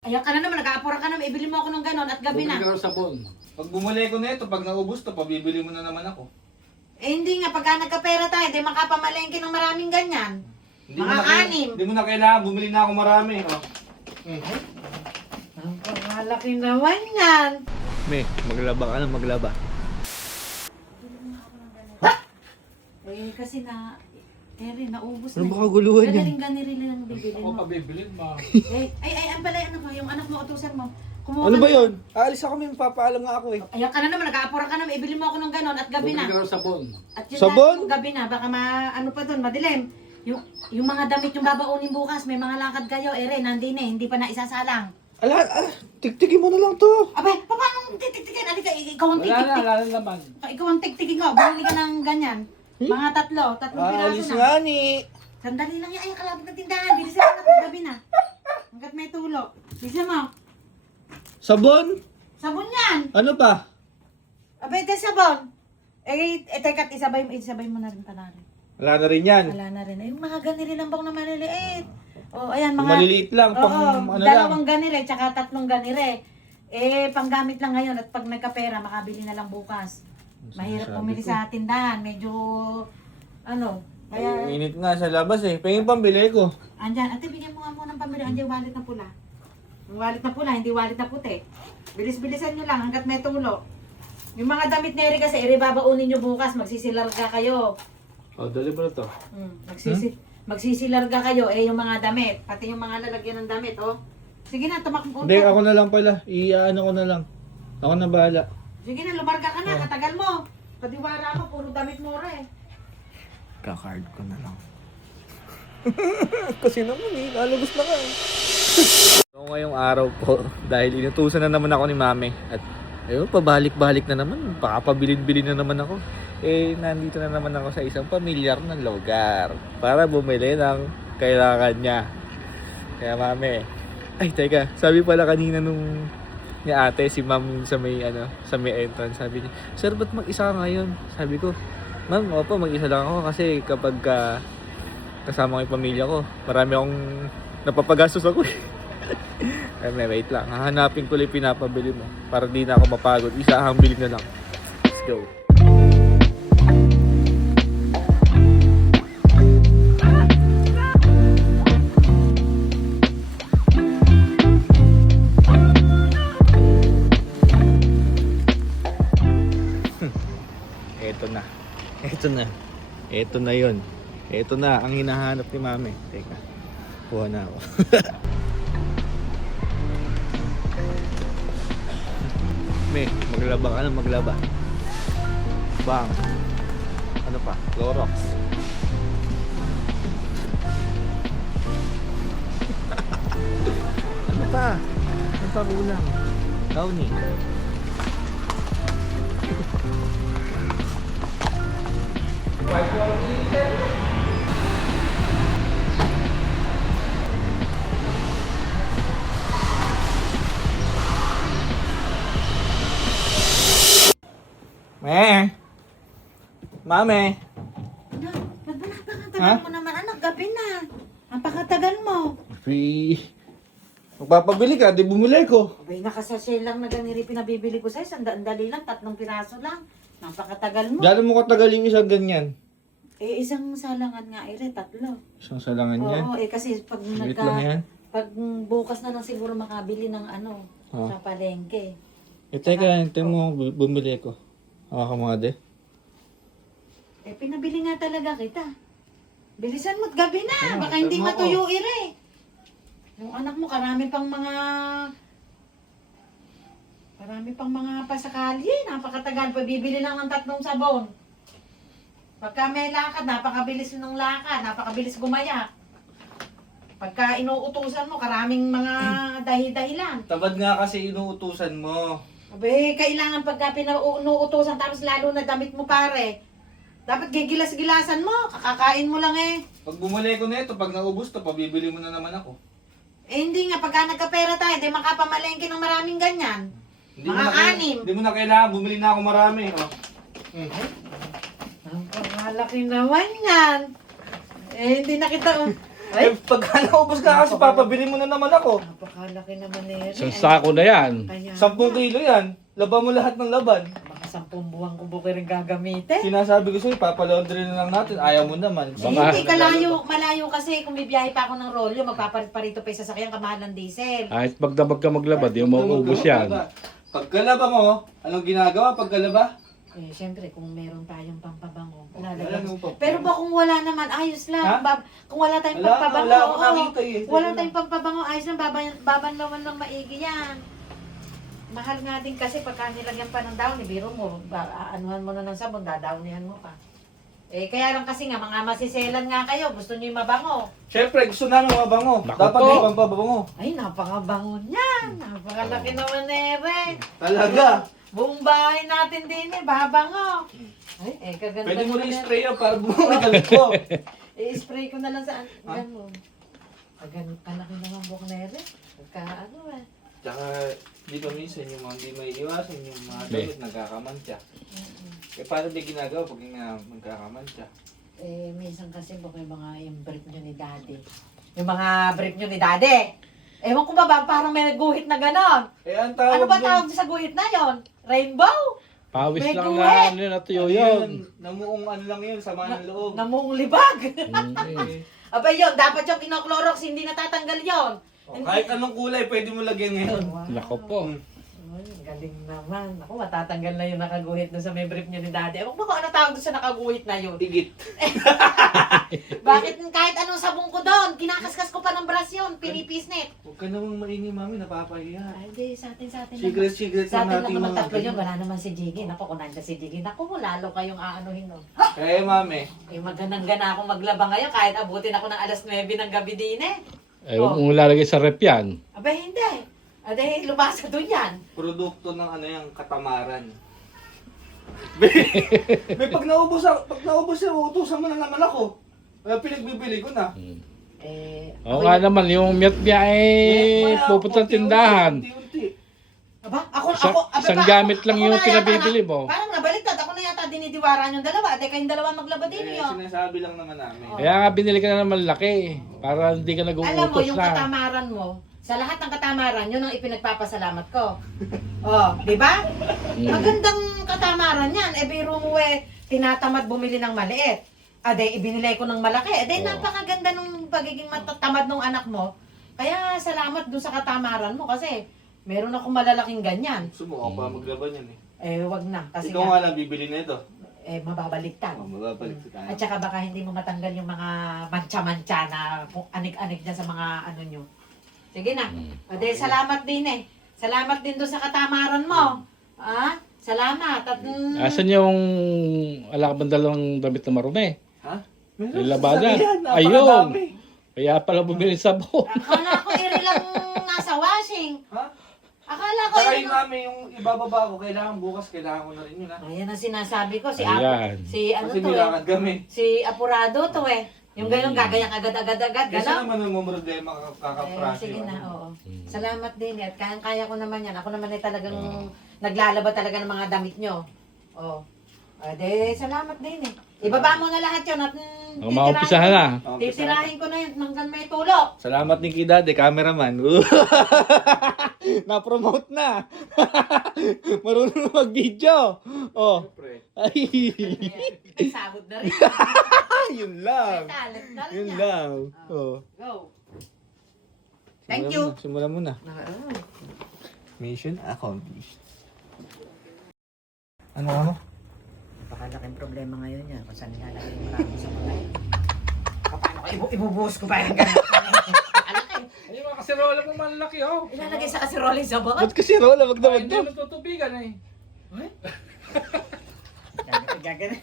Ayan ka na naman, nag-aapura ka naman, ibili mo ako ng ganon at gabi Bumili na. ka ng sabon. Pag bumuli ko na ito, pag naubos to, pabibili mo na naman ako. Eh hindi nga, pagka nagkapera tayo, di makapamalengke ng maraming ganyan. Hindi Mga mo na anim. Hindi mo na kailangan, bumili na ako marami. Oh. Ang pangalaki naman yan. Me, maglaba ka na, maglaba. Eh kasi na, naubos Ano na. ba kaguluhan yan? Ganiri lang bibili Ako mo. pabibilin mo. Ang pala, ano mo, yung anak mo, utusan mo. Kumuha Ano ka ba na- yun? Aalis ako, may papaalam nga ako eh. Ayan ka na naman, nag-aapura ka naman, ibili mo ako ng ganon at gabi Bumili na. ka ng sabon. At yun Sabon? na, gabi na, baka ano pa dun, madilim. Yung mga damit yung babaunin bukas, may mga lakad kayo, nandun hindi pa na isasalang. Tigtigin mo na lang to. Abay, paano titigtigin? Alika, ikaw ang Wala na, titigtig. wala na naman. Ikaw ang tigtigin ko, bumili ka ng ganyan. Mga tatlong Aalis piraso na. nga ni. Sandali lang yan, ay, kalapit ng tindahan, bilisan mo na, gabi na. Hanggat may tulo. Bilisan mo. Sabon? Sabon yan. Ano pa? Abay, ito sabon. Teka, isabay mo na rin pala rin. Wala na rin yan. Wala na rin. Ay, yung mga ganiri lang bang na maliliit. O, ayan, mga... Maliliit lang, pang Oo, ano lang. dalawang ganire, tsaka tatlong ganire. Panggamit lang ngayon at pag nagkapera, makabili na lang bukas. Mahirap pumili sa tindahan. Medyo, kaya... Init nga sa labas eh. Pengin pambili ko. Andyan, ate, bigyan mo nga muna ng pamili. Andyan, wallet na pula. Yung wallet na pula, hindi wallet na puti. Bilis-bilisan nyo lang hanggat may tulo. Yung mga damit na kasi, babaunin nyo bukas, magsisilarga kayo. Oh, dali mo na to. Magsisilarga kayo, yung mga damit. Pati yung mga lalagyan ng damit, oh. Sige na, tumakbo. Hindi, ako na lang pala. Iyaano ko na lang. Ako na bahala. Sige na, lumarga ka na, katagal mo. Padiwara mo, puro damit mo rin. Kakard ko na lang. Kasi naman eh, lalabas na ka. So ngayong araw po, dahil inutusan na naman ako ni Mami. At ayun, pabalik-balik na naman. Pakapabilin-bilin na naman ako. Nandito na naman ako sa isang pamilyar na lugar para bumili ng kailangan niya. Kaya Mami, ay teka, sabi pala kanina nung ni ate, si Ma'am sa may entrance, sabi niya, "Sir, ba't mag-isa ka ngayon?" Sabi ko, "Ma'am, opo, mag-isa lang ako kasi kapag kasama ko yung pamilya ko, marami akong napapagastos ako eh." May wait lang, hahanapin ko lang yung pinapabili mo para di na ako mapagod. Isahang bili na lang. Let's go. Ito na yun. Ito na ang hinahanap ni Mami. Teka, kuha na ako. Me, maglaba ka na, maglaba. Bang. Ano pa? Clorox. Ano pa? Ano pa kulang? Downy. Mami. Ano? Napakatagal mo naman, anak, gabi na. Ang pakatagal mo. Magpapabili ka, di bumili ko. Abay, nakasasya lang na ganiri pinabibili ko sa'yo. Sandali lang, 3 piraso lang. Napakatagal mo. Gano'n mo katagal yung isang ganyan? Isang salangan nga, 3. Isang salangan yan? Oo, kasi pag Wait lang yan. pag bukas na lang siguro makabili ng Oh. sa palengke. Teka, hintay mo bumili ko. Hawa ka mga de. Pinabili nga talaga kita. Bilisan mo't gabi na, baka hindi tama matuyo Yung anak mo, marami pang mga pasakali. Napakatagal pa, bibili lang ng 3 sabon. Pagka may lakad, napakabilis ng lakad, napakabilis gumaya. Pagka inuutusan mo, karaming mga dahi-dahilan. Tabad nga kasi inuutusan mo. Abe, kailangan pagka inuutusan, tapos lalo na damit mo pare. Dapat gigilas-gilasan mo, kakakain mo lang Pag bumuli ko na ito, pag naubos to, pabibili mo na naman ako. Hindi nga, pagka nagkapera tayo, di makapamalengke ng maraming ganyan. Mga anim. Hindi mo na kailangan, bumili na ako marami. Oh. Ang pangalaki naman yan. Hindi na kita, Eh, pagka naubos ka kasi, papabili mo na naman ako. Napakalaki naman eh. Isang sako na yan. Kaya, 10 kilo yan. Laban mo lahat ng laban. Baka 10 buwang ko buki rin gagamitin. Sinasabi ko sa'yo, papalaundry na lang natin. Ayaw mo naman. Eh, Baka- hindi malayo kasi kung bibiyahe pa ako ng rolyo, magpaparito pa yung sasakyan, kamahal ng diesel. Kahit magdamag ka maglaba, di mo maubos yan. Pagkalaba mo, anong ginagawa pagkalaba? Eh, syempre, kung meron tayong pampabango, Wala lalagyan. nang pampabango. Pero ba kung wala naman, ayos lang. Ha? Kung wala tayong Wala, pampabango, wala akong oo. nakita eh. Wala tayong pampabango, ayos lang, babanlawan lang maigi yan. Mahal nga din kasi pagka nilagyan pa ng downy, biro mo, anuhan mo na ng sabon, dadownihan mo pa. Eh, kaya lang kasi nga, mga masiselan nga kayo, gusto niyo yung mabango. Siyempre, gusto namin mabango. Naku Dapat po. may pampabango. Ay, napakabango niyan. Napakalaki naman Ere. Talaga. Buong bahay natin din eh, babango. Ay, kaganda. Pwede mo rin naman, spray yan para bumagalit ko. I-spray ko na lang sa ganun. Kalaki naman buhok na Ere. Pagka ano eh. Tsaka, di ba minsan yung mga hindi may iwasan, yung mga damit nagkakamantya. Eh, paano di ginagawa pag nagkakamantya? Eh, minsan kasi baka yung mga yung brief nyo ni Daddy. Yung mga brief nyo ni Daddy. Ewan ko ba, parang may guhit na ganon. Eh, ang tawag Ano ba dun- tawag sa guhit na yon? Rainbow? Pawis May lang guhit. na ano yun, natuyo yun. Namuong ano lang yun, sama ng loob. Namuong libag. Mm. Abay yun, dapat yung kinoclorox, hindi natatanggal yon. Oh, kahit anong kulay, pwede mo lagyan ngayon. Nako po. Ay, galing naman. Ako, matatanggal na yung nakaguhit doon sa may brief niyo ni Daddy. Ewan ko ba kung ano tawag doon sa nakaguhit na yun? Igit. Bakit kahit anong sabong ko doon, kinakaskas ko pa ng brush yun, pinipisnit. Huwag ka namang maingay, mami, napapahiya. Ay, di, sa atin lang. Secret Sa lang atin lang natin naman mga tatlo yun, ganyan. wala naman si Jiggy. Naku, kung nandiyan si Jiggy, naku, lalo kayong aanuhin nun. Eh, mami, Eh, magandang-gana akong maglaba ngayon, kahit abutin ako ng alas 9 ng gabi din eh. Eh, huwag mong lalagay sa rep yan. Abay, hindi. Ade, lumasa doon yan. produkto ng ano yung katamaran. May pag naubos siya, utusan mo na naman ako. Pinagbibili ko na. Eh, Oo nga naman, yung miyat niya eh, pupunta tindahan. Unti-unti. Aba, Isang gamit lang yung pinabibili mo. Parang nabaliktad. Ako na yata dinidiwaran yung dalawa. Ade, kayong dalawa maglaba din Eh, yun. sinasabi lang naman namin. Kaya nga binili ka na naman laki. Para hindi ka Alam mo, nag-uutos yung na. katamaran mo, sa lahat ng katamaran, yun ang ipinagpapasalamat ko. Oh, di ba? Magandang katamaran yan. Eh, biro mo tinatamad bumili ng maliit. Ade, ibinilay ko ng malaki. Ade, napakaganda nung pagiging matatamad ng anak mo. Kaya salamat dun sa katamaran mo kasi meron akong malalaking ganyan. Gusto mo, ako pa maglaban yan eh. Eh, wag na. Kasi Ikaw nga, nga lang bibili na ito. mababaliktad. Mababalik tayo. At saka baka hindi mo matanggal yung mga mantsa-mantsa na kung anik-anik dyan sa mga ano nyo. Sige na. Ade, salamat din eh. Salamat din doon sa katamaran mo. Ah? Salamat. At, Asan yung alakabandal damit na marumi? Ha? Yung labanan. Ayun! Ayun. Kaya pala bumili sabon. akala ko iri lang nasa washing. Ha? Akala ko Saka iri yung lang. namin, yung ibababa ko, kailangan ko na rin yun ha. Ayan ang sinasabi ko. Si Ayan. si ano Kasi to eh. nilakad kami. Si Apurado to eh. Yung ganyan gagayak agad-agad-agad. Kasi Gano'n? naman ang problema Eh, kakaprasyo. sige na, oo. Salamat din eh. At kaya ko naman yan. Ako naman ay talagang naglalaba talaga ng mga damit nyo. Oo. Ade, salamat din eh. Ibaba mo na lahat yun at Ang maumpisahan na. titirahin ko na yun hanggang may tulo. Salamat ni Kidade, cameraman. Na-promote na. Marunong mag-video. Oh. Ay, May sahod na rin. yun May lang. talent na rin Yun yan. lang. Oh. Go. Thank you. Simulan mo na. Mission accomplished. Ano? Napakalaking problema ngayon yan kung saan nilalagay yung marami sa mga yun. Paano ko ibubuhos ko ba yung ganun? Alaki. Ayun mga kasirola mo malaki oh. Ilalagay sa kasirola yung sabon. Ba't kasi rola? Wag na wag na. natutubigan eh. Gagawin.